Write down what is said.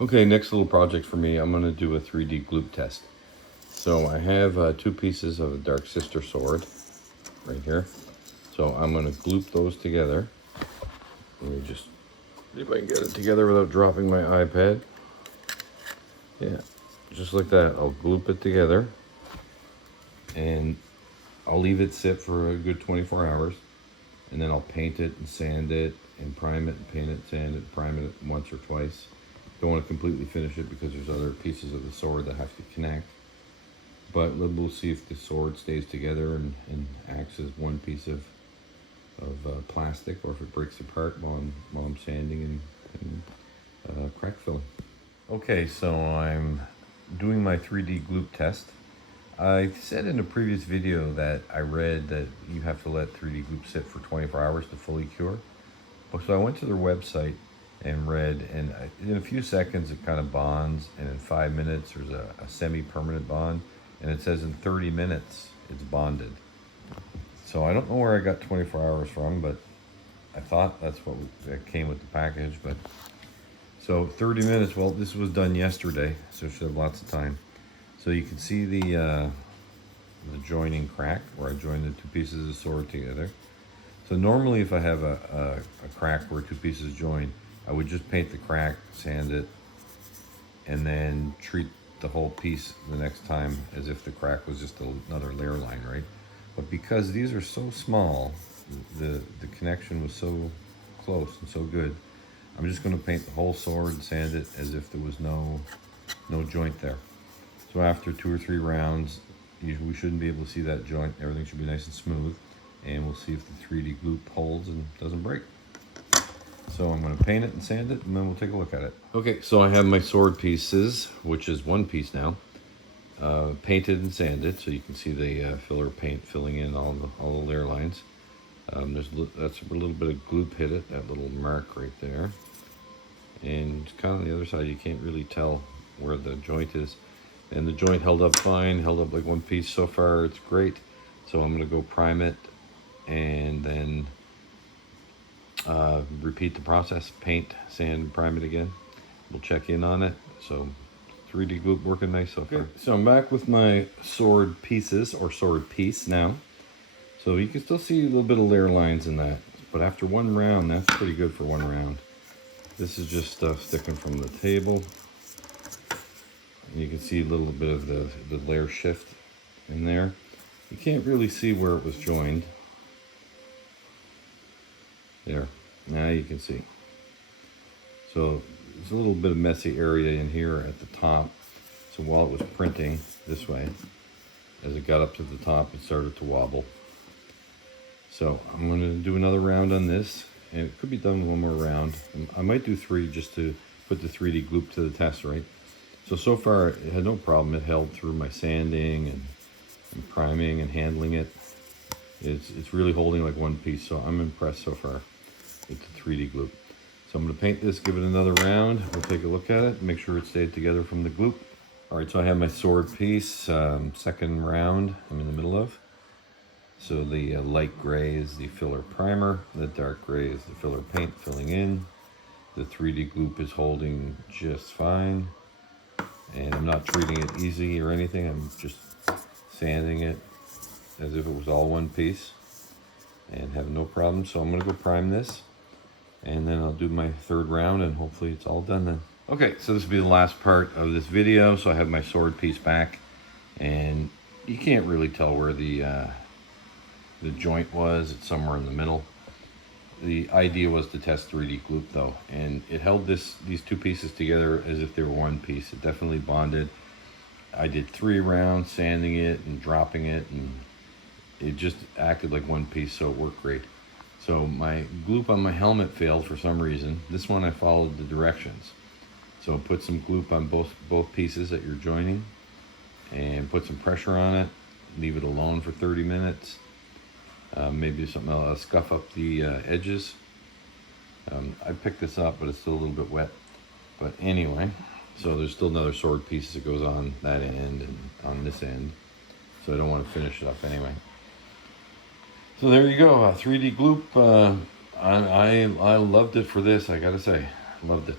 Okay, next little project for me, I'm going to do a 3D gloop test. So I have 2 pieces of a Dark Sister sword right here. So I'm going to gloop those together. Let me just see if I can get it together without dropping my iPad. Yeah, just like that. I'll gloop it together and I'll leave it sit for a good 24 hours. And then I'll paint it and sand it and prime it and paint it, sand it, prime it once or twice. Don't want to completely finish it because there's other pieces of the sword that have to connect. But we'll see if the sword stays together and acts as one piece of plastic, or if it breaks apart while I'm sanding and crack filling. Okay, so I'm doing my 3D gloop test. I said in a previous video that I read that you have to let 3D gloop sit for 24 hours to fully cure. So I went to their website and read, and in a few seconds it kind of bonds, and in 5 minutes there's a semi-permanent bond, and it says in 30 minutes it's bonded. So I don't know where I got 24 hours from, but I thought that's what came with the package. But so 30 minutes, well, this was done yesterday, so it should have lots of time. So you can see the joining crack where I joined the 2 pieces of sword together. So normally if I have a crack where 2 pieces join, I would just paint the crack, sand it, and then treat the whole piece the next time as if the crack was just another layer line, right? But because these are so small, the connection was so close and so good, I'm just going to paint the whole sword and sand it as if there was no joint there. So after 2 or 3 rounds, we shouldn't be able to see that joint. Everything should be nice and smooth, and we'll see if the 3D gloop holds and doesn't break. So I'm going to paint it and sand it, and then we'll take a look at it. Okay, so I have my sword pieces, which is 1 piece now, painted and sanded, so you can see the filler paint filling in all the layer lines. That's a little bit of gloop hit it, that little mark right there. And kind of on the other side, you can't really tell where the joint is. And the joint held up fine, held up like 1 piece so far. It's great. So I'm going to go prime it and then repeat the process. Paint, sand, prime it again. We'll check in on it. So 3D gloop working nice so far. Okay, so I'm back with my sword pieces, or sword piece now. So you can still see a little bit of layer lines in that. But after 1 round, that's pretty good for 1 round. This is just stuff sticking from the table. And you can see a little bit of the layer shift in there. You can't really see where it was joined. There, now you can see. So there's a little bit of messy area in here at the top. So while it was printing this way, as it got up to the top, it started to wobble. So I'm going to do another round on this, and it could be done with 1 more round. I might do 3 just to put the 3D gloop to the test, right? So far it had no problem. It held through my sanding and priming and handling it. It's really holding like 1 piece, so I'm impressed so far with the 3D gloop. So I'm going to paint this, give it another round. We'll take a look at it, make sure it stayed together from the gloop. All right, so I have my sword piece, 2nd round I'm in the middle of. So the light gray is the filler primer, the dark gray is the filler paint filling in. The 3D gloop is holding just fine. And I'm not treating it easy or anything. I'm just sanding it as if it was all 1 piece and have no problem. So I'm going to go prime this, and then I'll do my 3rd round, and hopefully it's all done then. Okay, so this will be the last part of this video. So I have my sword piece back, and you can't really tell where the joint was. It's somewhere in the middle. The idea was to test 3D gloop though, and it held these 2 pieces together as if they were 1 piece. It definitely bonded. I did 3 rounds sanding it and dropping it, and it just acted like 1 piece, so it worked great. So my gloop on my helmet failed for some reason. This one I followed the directions. So put some gloop on both pieces that you're joining, and put some pressure on it. Leave it alone for 30 minutes. Maybe something else, scuff up the edges. I picked this up, but it's still a little bit wet. But anyway, so there's still another sword piece that goes on that end and on this end. So I don't want to finish it up anyway. So there you go, 3D gloop. I loved it for this, I gotta say. Loved it.